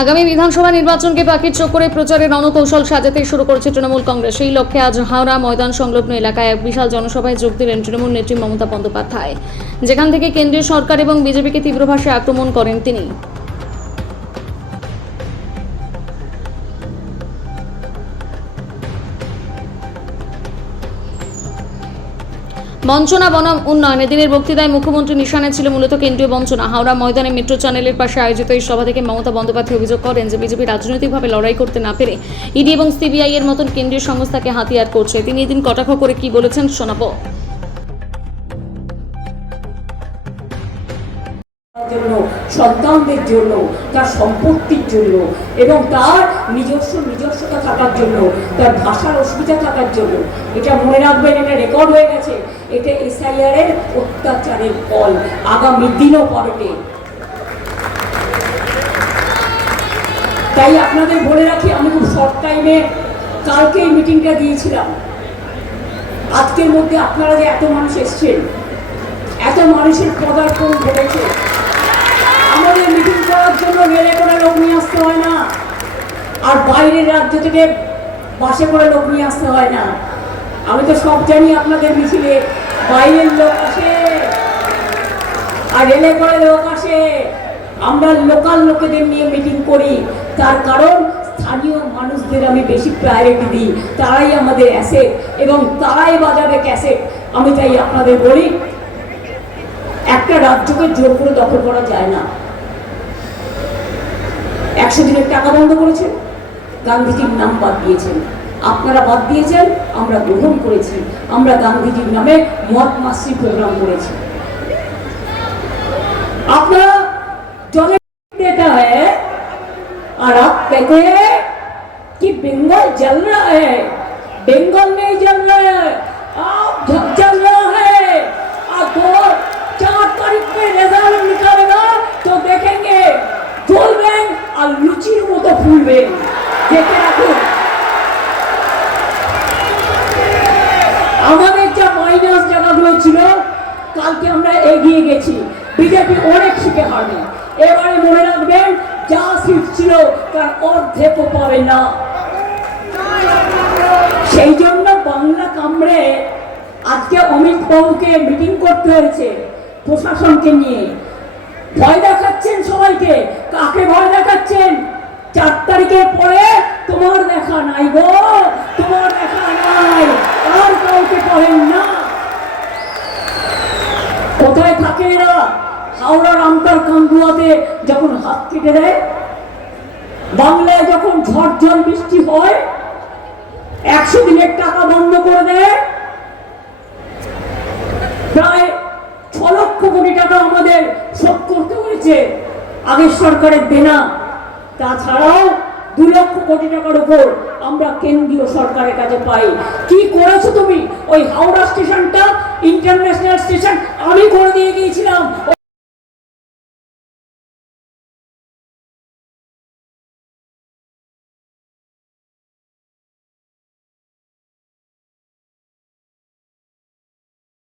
আগামী বিধানসভা নির্বাচনকে পাখির চোখ করে প্রচারের রণকৌশল সাজাতে শুরু করেছে তৃণমূল কংগ্রেস। সেই লক্ষ্যে আজ হাওড়া ময়দান সংলগ্ন এলাকায় এক বিশাল জনসভায় যোগ দিলেন তৃণমূল নেত্রী মমতা বন্দ্যোপাধ্যায়, যেখান থেকে কেন্দ্রীয় সরকার এবং বিজেপিকে তীব্র ভাষায় আক্রমণ করেন তিনি। বঞ্চনা বনাম উন্নয়ন এদিনের বক্তৃতায় মুখ্যমন্ত্রী নিশানে ছিল মূলত কেন্দ্রীয় বঞ্চনা। হাওড়া ময়দানে মেট্রো চ্যানেলের পাশে আয়োজিত এই সভা থেকে মমতা বন্দ্যোপাধ্যায় অভিযোগ করেন যে বিজেপি রাজনৈতিকভাবে লড়াই করতে না পেরে ইডি এবং সিবিআই এর মতন কেন্দ্রীয় সংস্থাকে হাতিয়ার করছে। তিনি এদিন কটাক্ষ করে কি বলেছেন শোনাবো। সন্তানদের জন্য, তার সম্পত্তির জন্য এবং তার নিজস্বতা থাকার জন্য, তার ভাষার অসুবিধা থাকার জন্য। এটা মনে রাখবেন, এটা রেকর্ড হয়ে গেছে। এটা এসআইআর এর অত্যাচারের ফল, আগামী দিনও পাবে। তাই আপনাদের বলে রাখি, আমি খুব শর্ট টাইমে কালকে এই মিটিংটা দিয়েছিলাম। আজকের মধ্যে আপনারা যে এত মানুষ এসছেন, এত মানুষের পদার্পণ ঘটেছে, আমাদের মিটিং করার জন্য রেলে করে লোক নিয়ে আসতে হয় না, আর বাইরের রাজ্য থেকে বাসে করে লোক নিয়ে আসতে হয় না। আমি তো সব জানি, আপনাদের মিছিলে বাইরের লোক আসে আর রেলে করে লোক আসে। আমরা লোকাল লোকেদের নিয়ে মিটিং করি, তার কারণ স্থানীয় মানুষদের আমি বেশি প্রায়োরিটি দিই। তারাই আমাদের অ্যাসেট এবং তারাই বাজাবে ক্যাসেট। আমি চাই আপনাদের বলি, একটা রাজ্যকে জোর করে দখল করা যায় না। 100 দিনের টাকা বন্ধ করেছেন, গান্ধীজির নাম বাদ দিয়েছেন, আপনারা বাদ দিয়েছেন, আমরা গ্রহণ করেছি। আমরা গান্ধীজির নামে মত মাসি প্রোগ্রাম করেছি। আপনারা জলে देता है और आप कहते हैं कि बंगाल जल रहा है। बंगाल नहीं जल रहा है, आप जल रहा है। और 4 तारीख में रिजल्ट निकालेगा तो देखेंगे জ্বলবেন আর লুচির মতো ফুলবেন। দেখে রাখুন, আমাদের যা মাইনাস জায়গাগুলো ছিল কালকে আমরা এগিয়ে গেছি। বিজেপি অনেক শিখে হারবে। এবারে মনে রাখবেন, যা সিট ছিল তার অর্ধেকও পাবে না। সেই জন্য বাংলা কামড়ে আজকে অমিত বাবুকে মিটিং করতে হয়েছে প্রশাসনকে নিয়ে। ভয় দেখাচ্ছেন সবাইকে। কাকে ভয় দেখাচ্ছেন? 4 তারিখের পরে তোমার দেখা নাই গো, তোমার দেখা নাই, আর কাউকে পাবেন না। কোথায় থাকে এরা? হাওড়ার আমতার কান্দুয়াতে যখন হাত কেটে দেয়, বাংলায় যখন ঝড় জল বৃষ্টি হয়, 100 দিনের টাকা বন্ধ করে দেয়। প্রায় 6 লক্ষ কোটি টাকা আমাদের শোধ করতে হয়েছে আগের সরকারের দেনা। তাছাড়াও 2 লক্ষ কোটি টাকার উপর আমরা কেন্দ্রীয় সরকারের কাছে পাই। কি করেছো তুমি? ওই হাওড়া স্টেশনটা ইন্টারন্যাশনাল স্টেশন আমি করে দিয়ে গিয়েছিলাম।